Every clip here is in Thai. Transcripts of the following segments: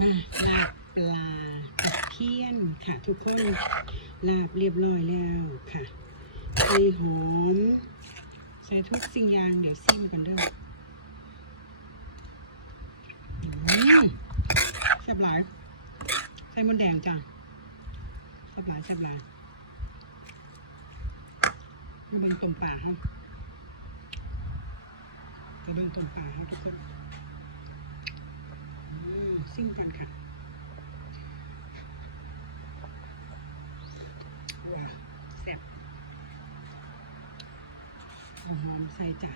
มาลาบปลาตะเพียนค่ะทุกคนลาบเรียบร้อยแล้วค่ะใส่หอมใส่ทุกสิ่งอย่างเดี๋ยวซิมกันเด้อแซ่บหลาย ใส่มดแดงจ้ะแซ่บหลายแซ่บหลายมาเบิ่งต้มป่าครับมาเบิ่งต้มป่าครับทุกคน ซิ่งกันค่ะว้าวแซ่บเอาหอมใส่จ้ะ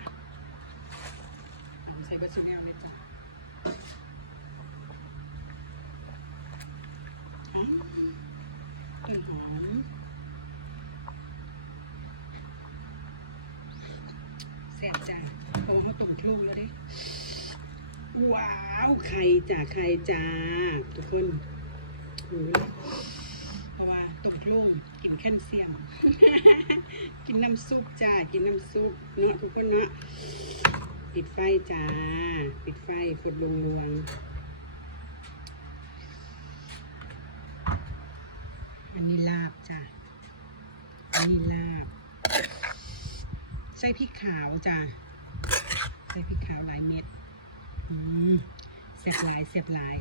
หอมใส่เบอร์ซูเนียเลยจ้ะหอมต้นหอมแซ่บจ้ะโอ้เขาต้มคลุกแล้วเด้ ว้าวไข่จ้าไข่จ้าทุกคนโอ้ยเพราะว่าต้มโครงกินแคลเซียม กินน้ำซุปจ้า กินน้ำซุปเนาะทุกคนเนาะปิดไฟจ้า ปิดไฟกดลงรวงอันนี้ลาบจ้าอันนี้ลาบ ใส่พริกขาวจ้าใส่พริกขาวหลายเม็ด เสียบหลายเสียบหลาย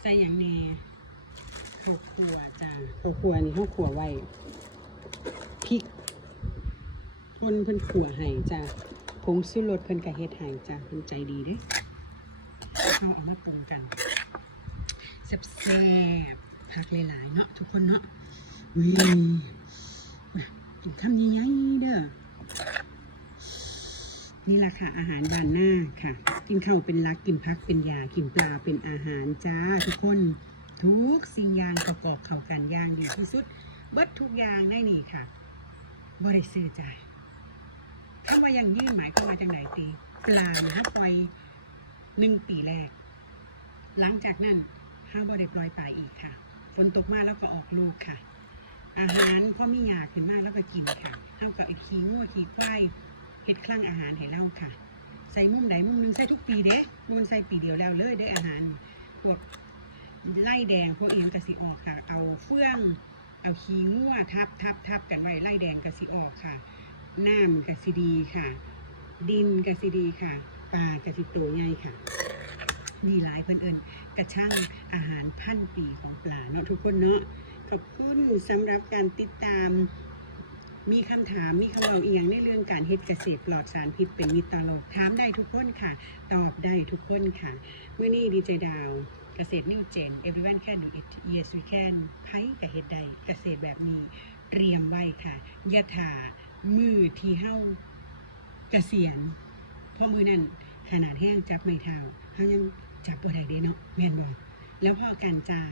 ใส่อย่างนี้ข้าวคั่วจ้าข้าวคั่วนี่ข้าวคั่วไว้พริกพ่นเพิ่นขั่วให้จ้าผงซื้อรสเพิ่นกะเฮ็ดให้จ้าเพิ่นใจดีเด้เอาเอามาปรุงกันแซ่บๆผักหลายๆเนาะทุกคนเนาะอุ้ยกินคำใหญ่ๆเด้อ นี่แหละค่ะ อาหารบานหน้าค่ะ กินข้าวเป็นรักกินพักเป็นยากินปลาเป็นอาหารจ้า ทุกคนทุกสิ่งอย่างประกอบเข้ากันอย่างดีที่สุด เบิดทุกอย่างได้นี่ค่ะบ่ได้ซื้อใจายคำว่ายังยื่นหมายความาจังไดตีปลานะปล่อยหนึ่งปีแรก หลังจากนั้นห้าบ่ได้ปล่อยปลาอีกค่ะฝนตกมาแล้วก็ออกลูกค่ะ อาหารพอมียาขึ้นมากแล้วก็กินค่ะเท่ากับไอ้ขี้งัวขี้ควาย เฮ็ดคลั่งอาหารให้เราค่ะ ใส่มุมใดมุมหนึ่งใส่ทุกปีเด้มันใส่ปีเดียวแล้วเลยได้อาหารพวกไล่แดงพวกเอียงกะสิออกค่ะ เอาเฟื่องเอาขี้งัวทับทับทับกันไว้ไล่แดงกะสิออกค่ะน้ำกะสิดีค่ะ ดินกะสิดีค่ะปลากะสิโตใหญ่ค่ะมีหลายเพิ่นเอิญกระช่างอาหารพันปีของปลาเนาะทุกคนเนาะขอบคุณสำหรับการติดตาม มีคำถามมีคำเล่าเอียงในเรื่องการเฮ็ดเกษตรปลอดสารพิษเป็นมิตรต่อโลกถามได้ทุกคนค่ะ ตอบได้ทุกคนค่ะเมื่อนี้ดีใจดาวเกษตรนิวเจน everyone can do it yes we can ไพ่กับเฮ็ดได้เกษตรแบบนี้เตรียมไว้ค่ะย่าถ่ามือที่เฮาเกษียณพราะมือนั้นขนาดแห้งจับไม่เท้าเฮายังจับบ่ได้เด้เนาะแม่นบ่แล้วพอกันจา